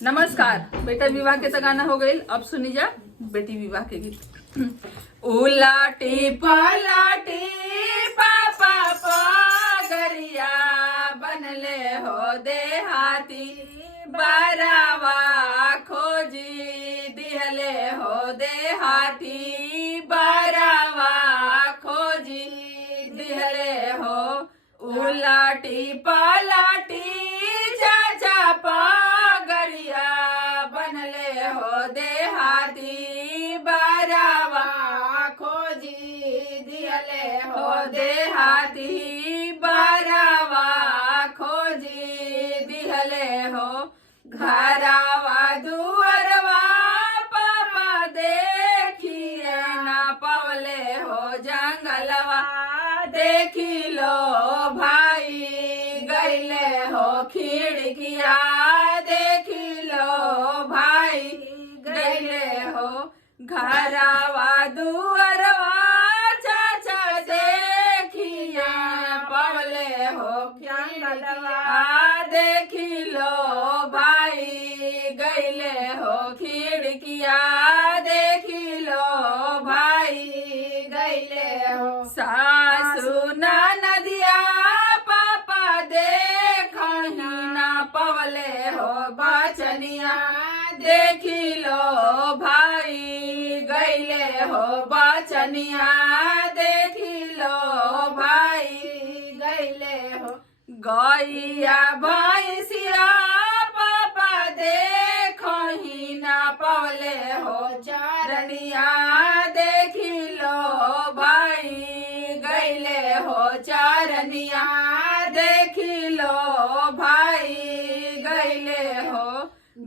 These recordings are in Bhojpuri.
नमस्कार। बेटा विवाह के तो गाना हो गई, अब सुनी जा बेटी विवाह के गीत। उलाटी पलाटी पापा पगरिया बनले हो देहाती, बारावा खोजी दिहले हो देहाती, बारावा खोजी दिहले हो। उलाटी पलाटी चाचा पगरिया बनले हो देहाती, बारावा खोजी दिहले हो देहाती, बारावा खोजी दिहले हो। घरावा दुअरवा पापा देखिए ना पवले हो, जंगलवा देखी लो भाई गईले हो, खिड़किया देखी लो भाई गईले हो। घरावा दुअरवा चाचा देखिए पवले हो, जंगलवा देखी लो भाई गईले हो, खिड़किया देखी लो भाई गईले हो। सासू नदिया पापा देखही ना पवले हो, बचनिया देखी लो भाई गईले हो, बचनिया देखी लो भाई गईले हो। गैया भैंसिया पापा देखही ना पवले हो, चरनिया देखी लो भाई गईले हो, चरनिया देखी लो भाई गईले हो।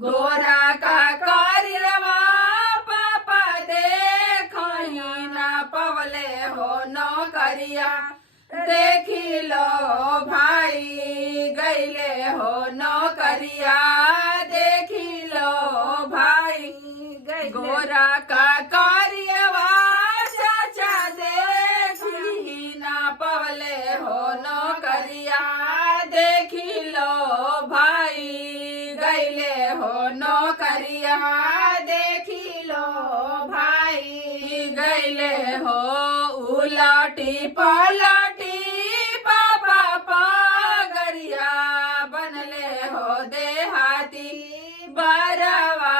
गोरा का करवा पापा देखही ना पवले हो, नौकरिया देखी लो भाई गईले हो, नौकरिया देखी लो भाई गईले। गोरा का करवा चाचा देखी ना पवले हो, नौकरिया देखी लो भाई गईले हो, नौकरिया देखी लो भाई गईले हो। उलाटी पलाटी पापा पगरिया बनले हो देहाती, बारावा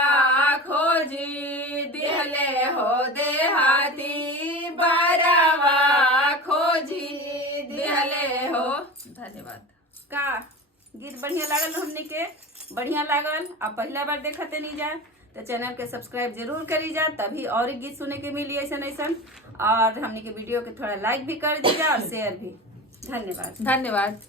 खोजी दिहले हो देहाती, बारावा खोजी दिहले हो। धन्यवाद। का गीत बढ़िया लागल हमनी के, बढ़िया लागल। आप पहला बार देखते नहीं जा तो चैनल के सब्सक्राइब जरूर करी जा, तभी और गीत सुने के मिली ऐसा ऐसा। और हमनी के वीडियो के थोड़ा लाइक भी कर दीजिए और शेयर भी। धन्यवाद। धन्यवाद।